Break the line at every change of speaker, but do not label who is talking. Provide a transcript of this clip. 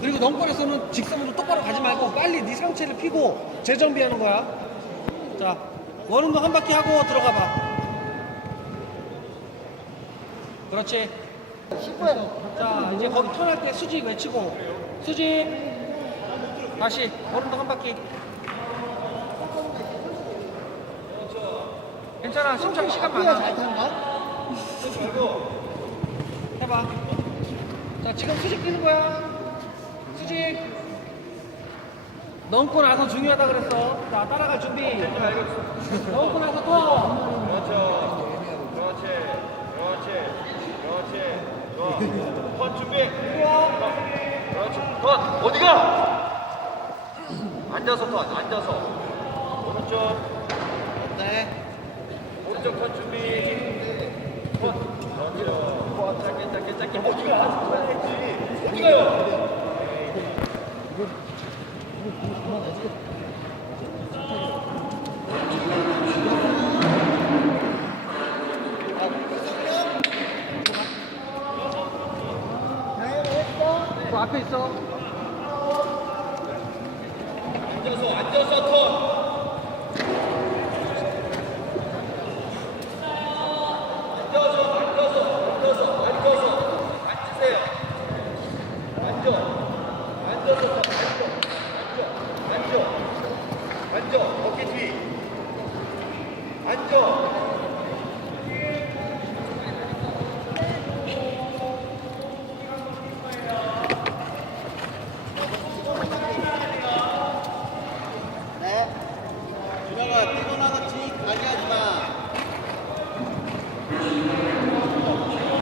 그리고 넝골에서는 직선으로 똑바로 가지 말고 빨리 네 상체를 피고 재정비하는 거야. 자, 원운동 한 바퀴 하고 들어가 봐. 그렇지.
10분.
자, 이제 거기 턴할 때 수직 외치고 수직 다시 원운동 한 바퀴. 괜찮아. 심장 시간 많아. 해봐. 자, 지금 수직 뛰는 거야. 수직. 넘고 나서 중요하다 그랬어. 자, 따라갈 준비. 넘고 나서 또.
그렇죠. 그렇지. 그렇지. 그렇지. 턴 준비. 그렇지. 턴. 어디가? 앉아서 턴. 앉아서. 오른쪽.
네.
오른쪽 턴 준비. 턴. 짧게 짧게 짧게. 어디가? 해야지. 어디가요?
그 앞에 있어.
앉아서 앉아서 턴. 앉아서 앉아서 앉아서 앉아서 앉으세요. 앉아. 앉아서 턴. 앉아. 앉아. 앉아. 앉아. 어깨 뒤. 앉아.
네. 준영 아,